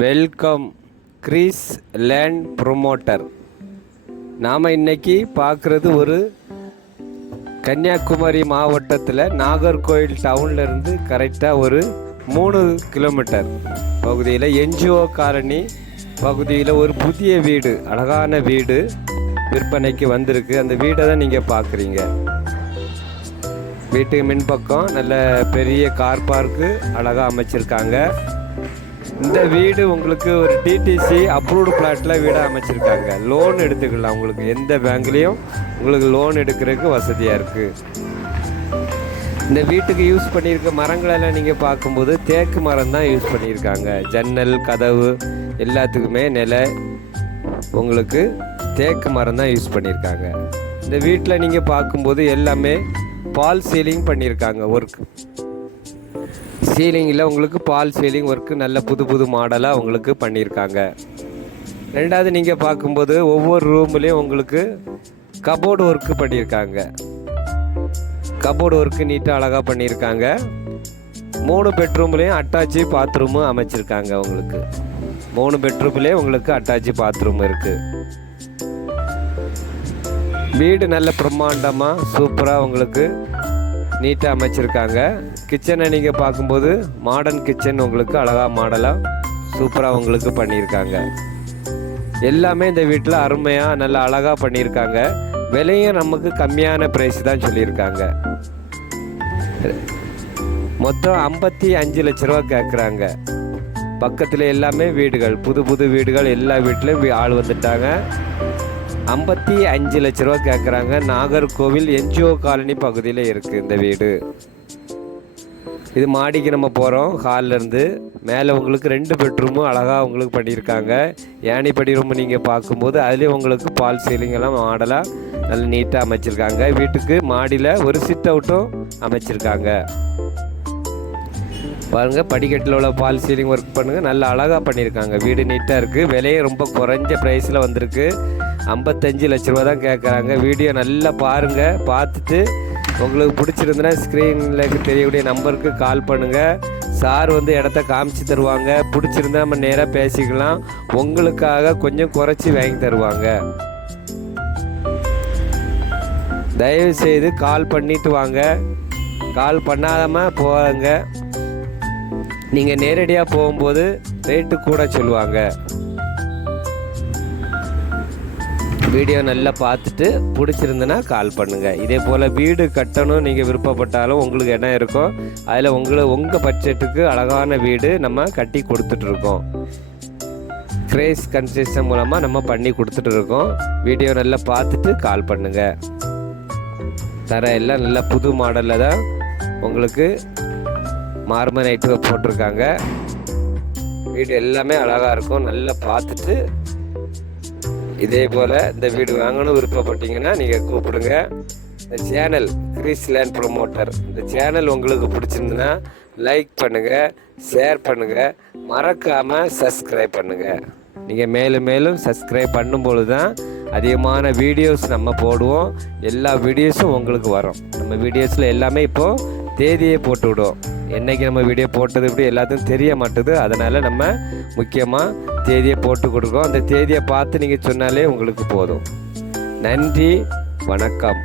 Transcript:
Welcome Greece land promoter. நாம் இன்னைக்கு பார்க்குறது ஒரு கன்னியாகுமரி மாவட்டத்தில் நாகர்கோயில் டவுன்லேருந்து கரெக்டாக ஒரு மூணு கிலோமீட்டர் பகுதியில் என்ஜிஓ காலனி பகுதியில் ஒரு புதிய வீடு அழகான வீடு விற்பனைக்கு வந்திருக்கு. அந்த வீடை தான் நீங்கள் பார்க்குறீங்க. வீட்டுக்கு மின்பக்கம் நல்ல பெரிய கார் பார்க்கு அழகாக அமைச்சிருக்காங்க. இந்த வீடு உங்களுக்கு ஒரு டிடிசி அப்ரூவ்டு பிளாட்டில் வீடாக அமைச்சிருக்காங்க. லோன் எடுத்துக்கலாம் உங்களுக்கு. எந்த பேங்க்லேயும் உங்களுக்கு லோன் எடுக்கிறதுக்கு வசதியாக இருக்குது இந்த வீட்டுக்கு யூஸ் பண்ணியிருக்க மரங்களெல்லாம் நீங்கள் பார்க்கும்போது தேக்கு மரம் தான் யூஸ் பண்ணியிருக்காங்க. ஜன்னல் கதவு எல்லாத்துக்குமே நிலை உங்களுக்கு தேக்கு மரம் தான் யூஸ் பண்ணியிருக்காங்க. இந்த வீட்டில் நீங்கள் பார்க்கும்போது எல்லாமே பால் சீலிங் பண்ணியிருக்காங்க ஒர்க் சீலிங்கில் உங்களுக்கு பால் சீலிங் ஒர்க்கு நல்ல புது புது மாடலாக உங்களுக்கு பண்ணியிருக்காங்க. ரெண்டாவது நீங்கள் பார்க்கும்போது ஒவ்வொரு ரூம்லேயும் உங்களுக்கு கபோர்டு ஒர்க்கு பண்ணியிருக்காங்க. கபோர்டு ஒர்க்கு நீட்டாக அழகாக பண்ணியிருக்காங்க. மூணு பெட்ரூம்லேயும் அட்டாச்சு பாத்ரூமும் அமைச்சிருக்காங்க உங்களுக்கு. மூணு பெட்ரூம்லேயே உங்களுக்கு அட்டாச்சு பாத்ரூம் இருக்குது வீடு நல்ல பிரம்மாண்டமாக சூப்பராக உங்களுக்கு நீட்டாக அமைச்சிருக்காங்க. கிச்சனை நீங்கள் பார்க்கும்போது மாடர்ன் கிச்சன் உங்களுக்கு அழகாக மாடலாக சூப்பராக உங்களுக்கு பண்ணியிருக்காங்க. எல்லாமே இந்த வீட்டில் அருமையாக நல்லா அழகாக பண்ணியிருக்காங்க. விலையும் நமக்கு கம்மியான ப்ரைஸ் தான் சொல்லியிருக்காங்க. மொத்தம் ஐம்பத்தி அஞ்சு லட்ச ரூபா கேட்குறாங்க பக்கத்தில் எல்லாமே வீடுகள் புது புது வீடுகள் எல்லா வீட்லேயும் ஆள் வந்துட்டாங்க. ஐம்பத்தி அஞ்சு லட்ச ரூபா கேட்குறாங்க நாகர்கோவில் என்ஜிஓ காலனி பகுதியில் இருக்குது இந்த வீடு. இது மாடிக்கு நம்ம போகிறோம் இருந்து மேலே உங்களுக்கு ரெண்டு பெட்ரூமும் அழகாக உங்களுக்கு பண்ணியிருக்காங்க. ஏணிப்படி ரூம் நீங்கள் பார்க்கும்போது அதுலேயும் உங்களுக்கு பால் சீலிங் எல்லாம் மாடலாக நல்லா நீட்டாக அமைச்சிருக்காங்க. வீட்டுக்கு மாடியில் ஒரு சிட் அவுட்டும் அமைச்சிருக்காங்க. பாருங்கள் படிக்கட்டில் உள்ள பால் சீலிங் ஒர்க் பண்ணுங்கள் நல்லா அழகாக பண்ணியிருக்காங்க. வீடு நீட்டாக இருக்குது விலையும் ரொம்ப குறைஞ்ச ப்ரைஸில் வந்திருக்கு. ஐம்பத்தஞ்சு லட்ச ரூபா தான் கேட்குறாங்க வீடியோ நல்லா பாருங்கள் பார்த்துட்டு உங்களுக்கு பிடிச்சிருந்துன்னா ஸ்க்ரீனில் தெரியக்கூடிய நம்பருக்கு கால் பண்ணுங்கள் சார் வந்து இடத்த காமிச்சு தருவாங்க. பிடிச்சிருந்தா நம்ம நேராக பேசிக்கலாம். உங்களுக்காக கொஞ்சம் குறைச்சி வாங்கி தருவாங்க. தயவு செய்து கால் பண்ணிட்டு வாங்க. கால் பண்ணாதம போவாங்க நீங்கள் நேரடியாக போகும்போது ரேட்டு கூட சொல்லுவாங்க. வீடியோ நல்லா பார்த்துட்டு பிடிச்சிருந்துன்னா கால் பண்ணுங்கள் இதே போல் வீடு கட்டணும் நீங்கள் விருப்பப்பட்டாலும் உங்களுக்கு இடம் இருக்கும் அதில் உங்களை உங்கள் பட்ஜெட்டுக்கு அழகான வீடு நம்ம கட்டி கொடுத்துட்ருக்கோம் கிரேஸ் கன்ஸ்ட்ரக்ஷன் மூலமாக நம்ம பண்ணி கொடுத்துட்டு இருக்கோம் வீடியோ நல்லா பார்த்துட்டு கால் பண்ணுங்கள் தர எல்லாம் நல்லா புது மாடலில் தான் உங்களுக்கு மார்மனைட்டு போட்டிருக்காங்க. வீடு எல்லாமே அழகாக இருக்கும். நல்லா பார்த்துட்டு இதே போல் இந்த வீடு வாங்கணும் விருப்பப்பட்டீங்கன்னா நீங்கள் கூப்பிடுங்க. இந்த சேனல் கிறிஸ் லேண்ட் ப்ரொமோட்டர். இந்த சேனல் உங்களுக்கு பிடிச்சிருந்துன்னா லைக் பண்ணுங்கள் ஷேர் பண்ணுங்கள் மறக்காமல் சப்ஸ்கிரைப் பண்ணுங்கள் நீங்கள் மேலும் மேலும் சப்ஸ்கிரைப் பண்ணும்பொழுது தான் அதிகமான வீடியோஸ் நம்ம போடுவோம். எல்லா வீடியோஸும் உங்களுக்கு வரும். நம்ம வீடியோஸில் எல்லாமே இப்போது தேதியை போட்டு விடும். என்றைக்கு நம்ம வீடியோ போட்டது இப்படி எல்லாத்துக்கும் தெரிய மாட்டுது. அதனால் நம்ம முக்கியமாக தேதியை போட்டு கொடுக்கோம். அந்த தேதியை பார்த்து நீங்கள் சொன்னாலே உங்களுக்கு போதும். நன்றி வணக்கம்.